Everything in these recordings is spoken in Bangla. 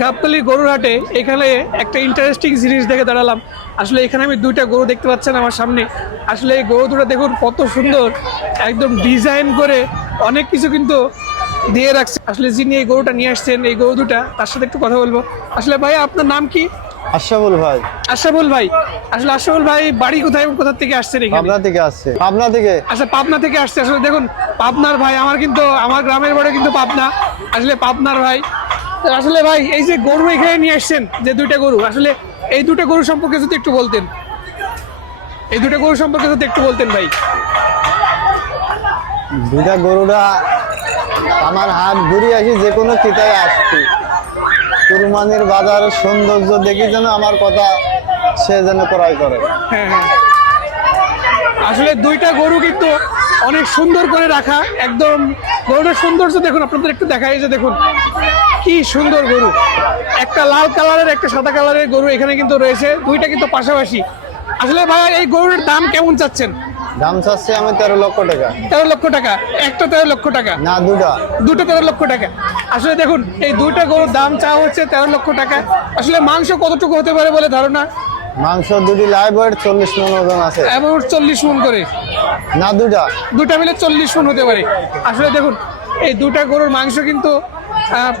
গাবতলি গরুর হাটে এখানে একটা ইন্টারেস্টিং জিনিস দেখে দাঁড়ালাম। আসলে এখানে আমি দুইটা গরু দেখতে পাচ্ছেন আমার সামনে। আসলে এই গরু দুটো দেখুন কত সুন্দর একদম ডিজাইন করে অনেক কিছু কিন্তু দিয়ে রাখছে। আসলে যিনি এই গরুটা নিয়ে আসছেন এই গরু দুটা তার সাথে একটু কথা বলব। আসলে ভাই আপনার নাম কি? আশরাফুল ভাই। আশরাফুল ভাই। আসলে আশরাফুল ভাই বাড়ি কোথায় এবং কোথা থেকে আসছেন এখানে? পাবনা থেকে আসছে। পাবনা থেকে? আচ্ছা পাবনা থেকে আসছে। আসলে দেখুন পাবনার ভাই আমার কিন্তু আমার গ্রামের বাড়ি কিন্তু পাবনা। আসলে পাবনার ভাই আসলে ভাই এই যে গরু এখানে নিয়ে আসছেন যে দুইটা গরু আসলে এই দুটো গরু সম্পর্কে যদি একটু বলতেন। এই দুটো গরু সম্পর্কে যদি একটু বলতেন ভাই। দুটা গরুটা আমার হাত ঘুরে আসি যে কোনো কিতায় আসছি। কুরবানির বাজার সৌন্দর্য দেখি যেন আমার কথা সে যেন ক্রয় করে। হ্যাঁ হ্যাঁ। আসলে দুইটা গরু কিন্তু অনেক সুন্দর করে রাখা একদম গরুটার সৌন্দর্য দেখুন আপনাদের একটু দেখাই যে দেখুন। কি সুন্দর গরু। একটা লাল কালারের একটা সাদা কালারের গরু এখানে কিন্তু রয়েছে। দুইটা কিন্তু পাশাপাশি। আসলে ভাই এই গরুর দাম কেমন চাচ্ছেন? দাম চাচ্ছে আমি তেরো লক্ষ টাকা। তেরো লক্ষ টাকা। একটা তেরো লক্ষ টাকা? না দুটা। দুটো তেরো লক্ষ টাকা। আসলে দেখুন এই দুইটা গরুর দাম চা হচ্ছে তেরো লক্ষ টাকা। আসলে মাংস কতটুকু হতে পারে বলে ধারণা? মাংস দুটি লাইভ ওয়েট চল্লিশ মন ওজন আছে। এবং চল্লিশ মন করে। না দুটা। দুটা মিলে চল্লিশ মন হতে পারে। আসলে দেখুন এই দুটা গরুর মাংস কিন্তু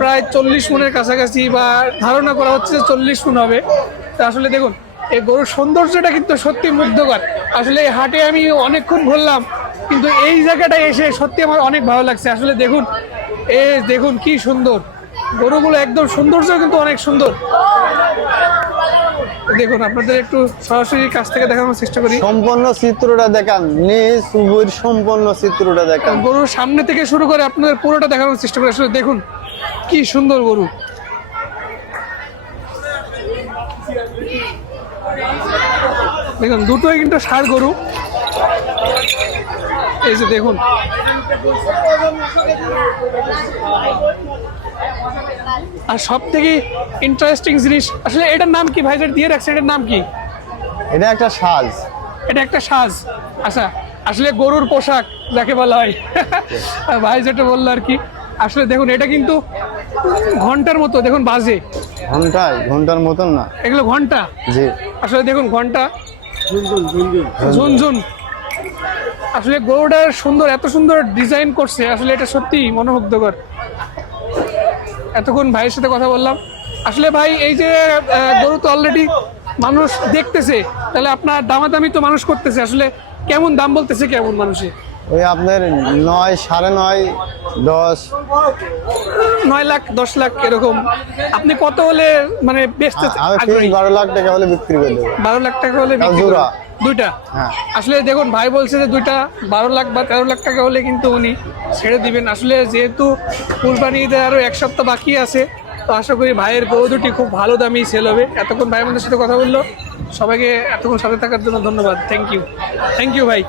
প্রায় চল্লিশ মনের কাছাকাছি বা ধারণা করা হচ্ছে যে চল্লিশ মন হবে। তা আসলে দেখুন, এই গরুর সৌন্দর্যটা কিন্তু সত্যি মুগ্ধকর। আসলে এই হাটে আমি অনেকক্ষণ ঘুরলাম, কিন্তু এই জায়গাটায় এসে সত্যি আমার অনেক ভালো লাগছে। আসলে দেখুন এ দেখুন কি সুন্দর। গরুগুলো একদম সৌন্দর্য কিন্তু অনেক সুন্দর। দেখুন আপনাদের একটু সরাসরি কাছ থেকে দেখানোর চেষ্টা করি। সম্পূর্ণ চিত্রটা দেখান নিজ উভয়ের সম্পূর্ণ চিত্রটা দেখান। গরুর সামনে থেকে শুরু করে আপনাদের পুরোটা দেখানোর চেষ্টা করি। আসলে দেখুন কি সুন্দর গরু। দেখুন দুটোই কিন্তু সার গরু। এই যে দেখুন। আর সব থেকে ইন্টারেস্টিং জিনিস আসলে এটার নাম কি ভাই? যেটা দিয়ে রাখছে এটার নাম কি? এটা একটা সাজ। এটা একটা সাজ। আচ্ছা আসলে গরুর পোশাক যাকে বলা হয়। ভাই যেটা বলল আর কি। আসলে দেখুন এটা কিন্তু ঘণ্টার মতো দেখুন বাজে। ঘন্টায় ঘণ্টার মতন না। এগুলো ঘণ্টা? জি। আসলে দেখুন ঘণ্টা? ঝুনঝুন। আসলে গরুটার সুন্দর এত সুন্দর ডিজাইন করছে আসলে এটা সত্যি মনোমুগ্ধকর। এতক্ষণ ভাইয়ের সাথে কথা বললাম। আসলে ভাই এই যে গরু তো অলরেডি মানুষ দেখতেছে তাহলে আপনার দামাদামি তো মানুষ করতেছে। আসলে কেমন দাম বলতেছে কেমন মানুষে ওই আপনার নয় সাড়ে নয় দশ। নয় লাখ দশ লাখ এরকম। আপনি কত হলে মানে বেচতে বারো লাখ টাকা হলে বিক্রি করে দেবো। বারো লাখ টাকা হলে বিক্রি জোড়া। দুইটা। হ্যাঁ। আসলে দেখুন ভাই বলছে যে দুইটা বারো লাখ বা তেরো লাখ টাকা হলে কিন্তু উনি ছেড়ে দিবেন। আসলে যেহেতু কুরবানি ঈদের আরও এক সপ্তাহ বাকি আছে তো আশা করি ভাইয়ের গরু দুটি খুব ভালো দামি সেল হবে। এতক্ষণ ভাই আমাদের সাথে কথা বলল। সবাইকে এতক্ষণ সাথে থাকার জন্য ধন্যবাদ। থ্যাংক ইউ থ্যাংক ইউ ভাই।